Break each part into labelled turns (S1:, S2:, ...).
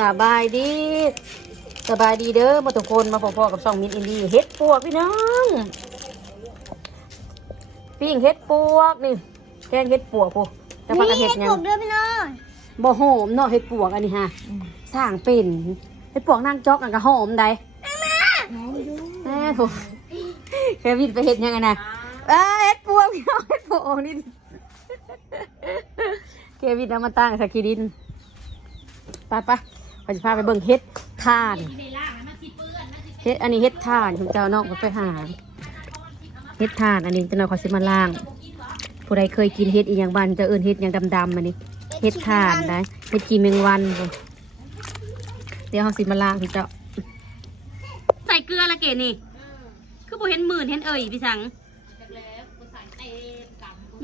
S1: สบายดี สบายดีเด้อมาทุกคนมาพอๆกับช่องมินอินดี้เฮ็ดปวกพี่น้องปิ้งเฮ็ดปวกนี่แกงเฮ็ดปวกพูแต่พักกระเฮ็ดหยัง
S2: ผมด้วยพี่น้อง
S1: บ่หอมเนาะเฮ็ดปวกอันนี้ฮะสร้างเป็นเฮ็ดปวกนางจอกอันก็หอมได้แม่ถูกเควินไปเฮ็ดหยังไงนะเอ้ยเฮ็ดปวกพี่น้องเฮ็ดปวกนี่เควินเอามาตั้งสักกีดิน ไปไปไปจะพาไปเบิ่งเฮ็ดทานเฮ็ดอันนี้เฮ็ดทานคุณเจ้านองไปหาเฮ็ดทาน อันนี้จะนอยขอสิมาล่าง ผู้ใดเคยกินเฮ็ดอีหยังบ้านจะเอิ้นเฮ็ดหยังดำๆอันนี้เฮ็ดถ่านได้เฮ็ดจีแมงวันเดี๋ยวเฮาสิมาล้างพี่เจ้าใส่เกลือละเกนี่คือบ่เห็นหมื่นเห็นเอ่ยพี่สัง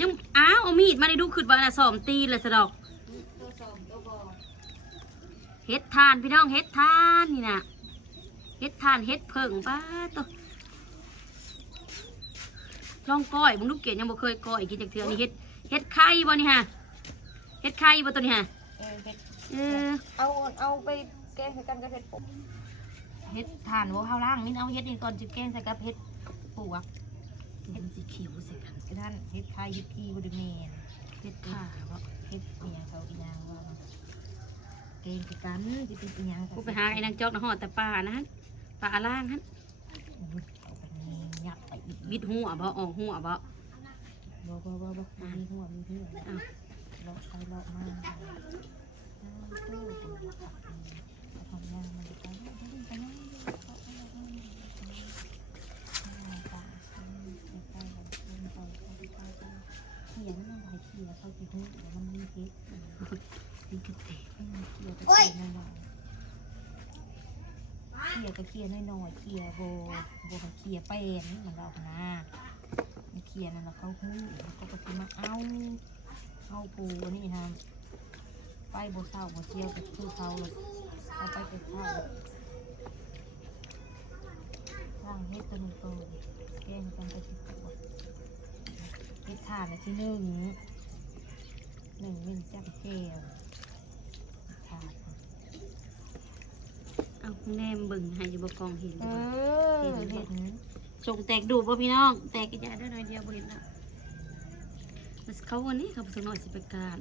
S1: ยังอ้าวเอามีดมาได้ดูขึ้นว่าน่ะสอมตีเลยสะดอก เฮ็ดทานพี่น้องเฮ็ดทานนี่น่ะเฮ็ดทานเฮ็ดเพิ่งป้าตัวลองก้อยมึงลูกเกดยังบ่เคยก้อยกินจากเทื่อนี่เฮ็ดเฮ็ดไข่บ่นี่ฮะเฮ็ดไข่บ่ตัวนี้ฮะ
S2: เออเฮ็ด
S1: เออ
S2: เอาเอาไปแกงใส่กันกับเห็ดผม
S1: เฮ็ดทานบ่เฮาล่างมินเอาเฮ็ดนี่ก่อนสิแกงใส่กับเฮ็ดปวกเฮ็ดสีเขียวใส่กัน
S2: ไอ้ท่านเฮ็ดไทยเฮ็ดพี่บุดเมน
S1: เฮ็ดข่าบ่
S2: เฮ็ดเมียเขาอีนางว่าเกงคือกันสิเป็นอีหยัง
S1: กูไปหาไอ้นางจอกนะฮอดแต่ป่านะฮะป่าล่างฮะ
S2: เอาไปนี่ยัดไปอีก
S1: บิดหัวบ่ออกหัวบ่
S2: บ่บ่บ่บ่มีหัวมีเพื่อน
S1: อ้าว
S2: เลาะไปเลาะมาตู้ตู้ทำงานมันไปไปนั่งเขียนมันหลายเขียเขาสิฮู้ว่ามันมีเฮ็ด
S1: นี่คือเตะ
S2: เขียก็เขียน้อยๆเขียก็เขียน้อยๆเขียร์โบโบกับเขียร์เป็นมันเรานะมันเขียนั่นแหละเขาฮู้เขาก็สิมาเอาเอาปูนี่ฮะไปโบเศร้าโบเที่ยวไปคือเขาเลยเอาไปไปเข้าว่างเฮ็ดตัวนึงโตแกงกันไปสิบตัวเฮ็ดถ่านอันที่หนึ่งหนึ่งหนึ่งจับเจลถ่าน
S1: เอา แนมเบิ่งให้อยู่บ่กองเห็น
S2: เอ
S1: อยู่บ่
S2: อเห็น
S1: ส่งแตกดูบ่พี่น้อง แตกกินยาได้หน่อยเดียวบ่เห็นแล้วมันเขาวันนี้เขาสักหน่อยสิไปการ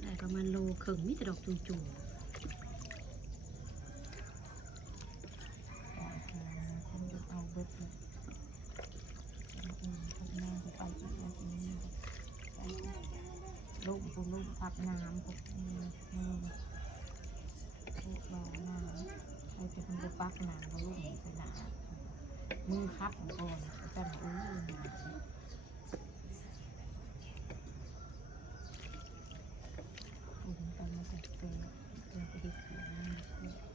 S1: ได้ประมาณโลครึ่งมีแต่ดอกจุ่มๆ
S2: เอ ลยลูกปูลูกพักน้ำพวกมือมือพวกบ่อน้ำใครจะเป็นไปปักน้ำก็ลูกหนีไปหนามือคับของก่อนจันอุ้ยหนอุ้ยกันมาจากเตะเตะไปดิบหัวมัน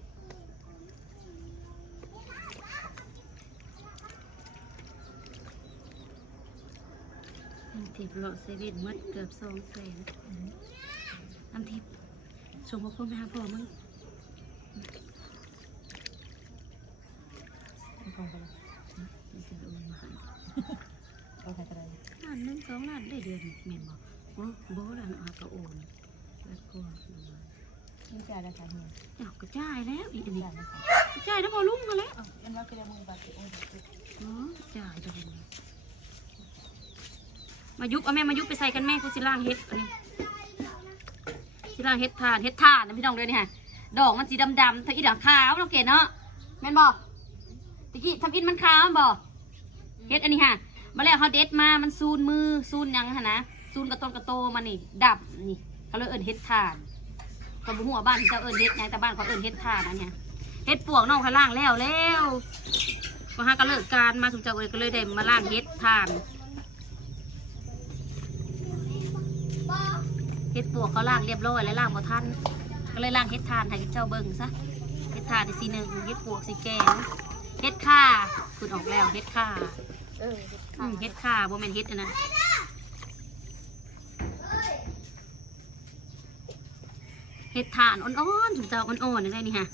S1: น้ำทิพย์เลาะเซเว่นหมัดเกือบสองแสนน้ำทิพย์ส่งพวกคนไปหาพ่อมึง
S2: ไม่คงไปเลย
S1: มันจะโอนมาให้
S2: เอาใครก็ได้
S1: ล้านหนึงสองล้านได้เดือนแม่นบอกโอ้โบล้านเอาก็โอนแล้วก็
S2: นี่จ่ายราคาเฮีย
S1: เจ้าก็จ่ายแล้วอีกอันนี้
S2: จ่ายราคา
S1: จ่ายแล้วพอลุ่มมาแล้ว
S2: เอาอันว่าจะได้มือบาทโอ้ย
S1: เออจ่ายจะเป็น มายุบเอาแม่มายุบไปใส่กันแม่กูสิล่างเฮ็ดอันนี้สิล่างเฮ็ดทานเฮ็ดทานนะพี่น้องเลยนี่ฮะดอกมันสีดำๆถ้าอีดอกขาวน้องเกดเนาะแม่นบอกตะกี้ทำอินมันขาวบอกเฮ็ดอันนี้ฮะมาแล้วเขาเด็ดมา มันซูนมือซูนยังฮะนะซูนกระต้นกระโตมานี่ดับนี่เขาเลยเอิ้นเฮ็ดทานก็บ่ฮู้ว่าบ้านเจ้าเอิ้นเฮ็ดยังแต่บ้านเขาเอิ้นเฮ็ดทานอันเนี้ยเฮ็ดปวกน้องเขาล่างแล้วแล้วก็หาก็เลิกการมาสมเจ้าเอ้ยก็เลยได้มาล่างเฮ็ดทาน ฮ็ดปวกเขาล่างเรียบร้อยแล้วล่างบ่ทันก็เลยล่างเฮ็ดทานให้เจ้าเบิ่งซะเฮ็ดทานสีหนึ่งเฮ็ดปวกสีแกงเฮ็ดข่าขุดออกแล้วเฮ็ดข่า
S2: เออ
S1: เฮ็ดข่าบ่แม่นเฮ็ดอันนั้นเฮ็ดทานอ่อนๆสุดเจ้าอ่อนๆนี่ได้นี่ฮะ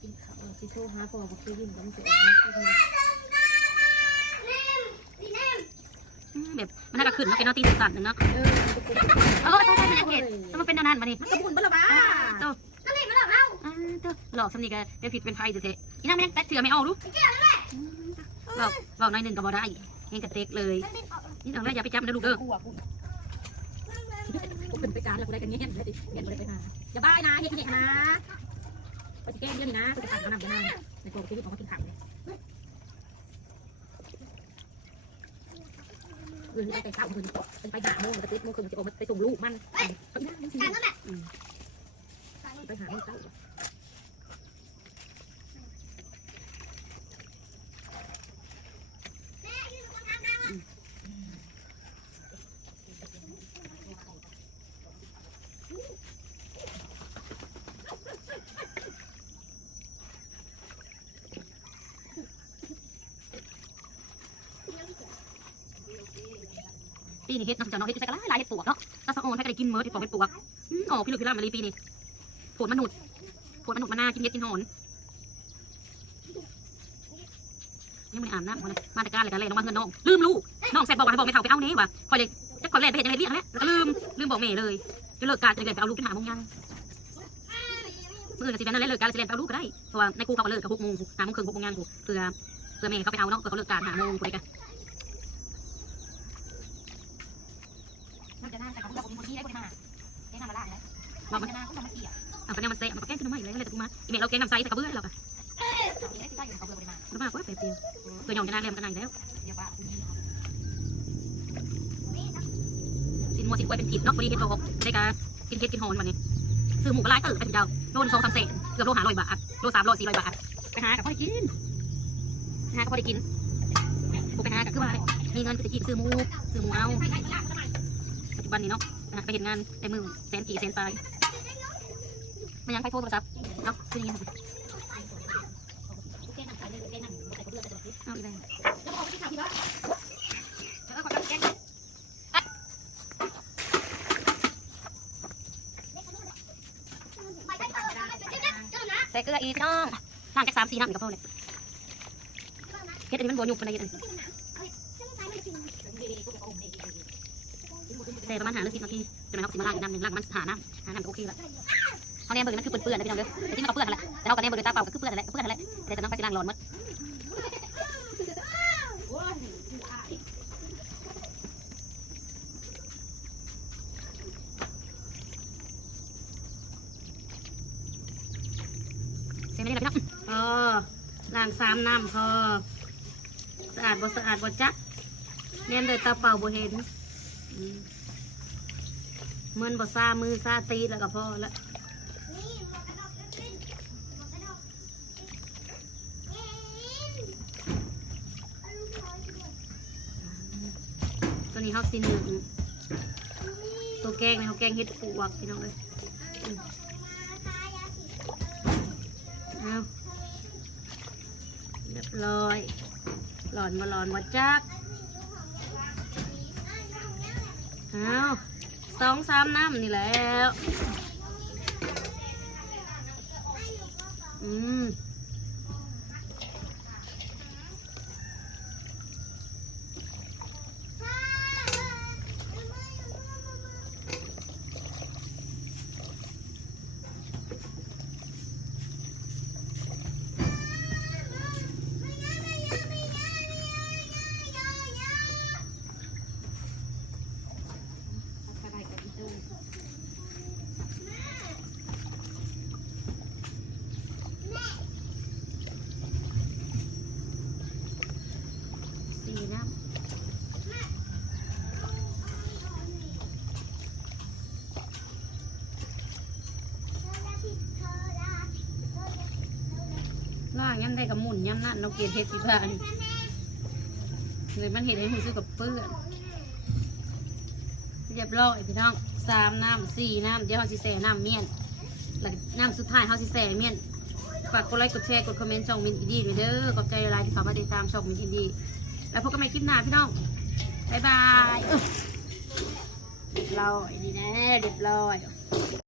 S2: กินข้าวสิโทรหาพ่อบอกเคยยินกันจะออกมาคือ
S1: แบบมันน่าจะขึ้นมาเป็นนอตีสั่นๆหนึ่งเนาะ
S3: เออ
S1: เออใช่ใช่ใช่เกตจะมาเป็นนานๆมาดิ
S3: มันกระบุนบ้าละบ้า
S1: เจ้านั่นเลยมาหลอกเราหลอกสำนีกันเดี๋ยวผิดเป็นไพ่เถอะอีนั่งแม่งแตะเถื่อไม่เอารู้หลอกหลอกน้อยหนึ่งกับบอได้เองกับเต็กเลยนี่ตอนแรกอย่าไปจับมันนะลูกเด้อ
S3: กูอะกูกูเป็นไปการแล้วกูได้กันเงี้ยเลยดิเงี้ยเลยไปหาอย่าบ้านะเฮ็ดเนี่ยนะไปที่แก้มเยอะนี่นะกูจะขาดกำลังจะนั่งในตัวกูที่ของเขากินขังเลย ออไปเช้าคืนเป็นไปหาโมงกระติดโมงคืนจะออกมาไปส่งลูกมันเขาอีนั่งมันสิไปหาโมงเช้า
S1: ปีนี้เฮ็ดน้องจะน้องเฮ็ดใส่กระไรลายเฮ็ดปวกเนาะถ้าสะออนให้ก็ได้กินเมิร์ดที่ปอกเฮ็ดปวกอ๋อพี่ลูกพี่ล่ามาลีปีนี้ผลมนุษย์ผลมนุษย์มาหน้ากินเฮ็ดกินหอนยังไม่อาบน้ำคนเลยมาต่การเลยกันเลยน้องมาเงินน้องลืมลูกน้องแซดบอกว่าให้บอกไม่เท่าไปเอาเนี้ว่ะคอยเลยจะคอยเล่นไปเห็นยังไงเรียกแล้วลืมลืมบอกแม่เลยจะเลิกการจะเล่นไปเอาลูกขึ้นหาโมงยังเมื่อกันสิเป็นนั่นเลิกการจะเล่นไปเอาลูกก็ได้เพราะว่าในครูเขาก็เลิกกับหกโมงหาโมงครึ่งหกโมงยังเพื่อเพื่อแม่เขาไปเอาเนาะเพื่อเขาเลิกการหาโมงกูเลยกัน
S3: มันจะนั่งแต่กับเราคนที่ได้คนมาได้ทำมาละเลย
S1: บอก
S3: มั
S1: น
S3: จะนั่งก็มาเกี่ยว
S1: เอาคะแนนมันเตะมันก็แก้ขึ้นมาอีกเลยก็เลยตะกูมาอีเมลเราแก้งนำไซส์ใส่กระเบื้องเราค่ะ
S3: ได้ที่ได้อยู่เขาเบื่อมา
S1: มันมากกว่าแป๊บเดียวตัวหยองจะน่าเรียมกันไหนแล้ว
S3: เดี๋ยวว่าคุณ
S1: สินมัวสินกล้วยเป็นกิบเนาะพอดีเฮ็ดโตได้การกินเฮ็ดกินหอนวันนี้ซื้อหมูกระไรตื่นไปถึงเจ้าโลนสองสามเศษเกือบโลหาร้อยบาทโลสามร้อยสี่ร้อยบาทไปหากับพ่อได้กินหากับพ่อได้กินกูไปหากับคือว่าเลยมีเงินไปจะกินซื้อหมูซื้อหมูเอา ปัจจุบันนี้เนาะไปเห็นงานได้มือแสนกี่แสนปลายมันยังไปโทรโทรศัพท์เนาะคือยังไงเอาอีกแล้วใส่เกลืออีกน้องล้างจากสามสี่น้ำอีกก็พอเลยเฮ็ดอันนี้มันบวมยุบไปานใดเฮ็ดอันนี้ ใส่ประมาณหาหรือสิบนาทีจนมันเขาสิมาล้างอีกน้ำหนึ่งล้างประมันหาน้ำหาน้ำโอเคละเขาเนี่ยเบิร์มันคือเปื่อนๆนะพี่น้องเด้อแต่ที่มันก็เปื่อนกันแหละแต่เขาก็เนี่ยเบิร์ตาเปล่าก็คือเปื่อนกันแหละเปื่อนกันแหละแต่ตอนนั้นไปสิล้างร้อนหมดใส่ไม่ได้ละพี่น้องเออล้างสามน้ำพอสะอาดบ่สะอาดบ่จักเนียนโดยตาเปล่าบ่เห็น เหมือนบ่ซามือซาตีแล้วก็พอละตัวนี้เขาซีหนึ่งตัวแกงเนี่ยเขาแกงเห็ดปวกพี่น้องเลยเอาเรียบร้อยหลอนมาหลอนมาจักเอา สองสามน้ำนี่แล้ว อืม สี่น้ำล่าง ย้ำได้กับหมุนย้ำนั่นเราเกลียดเห็ดที่บ้านเลยมันเห็ดให้หูซื้อกับเปื้อนเรียบร้อยพี่น้องสามน้ำสี่น้ำเดี๋ยวเขาสิแส่น้ำเมี่ยนแล้วน้ำสุดท้ายเขาสิแส่เมี่ยนฝากกดไลค์กดแชร์กดคอมเมนต์ช่องมินอีดีด้วยเด้อขอบใจหลายๆที่เข้ามาติดตามช่องมินอีดีแล้วพบกันใหม่คลิปหน้าพี่น้องบ๊ายบายเรียบร้อยนี่แน่เรียบร้อย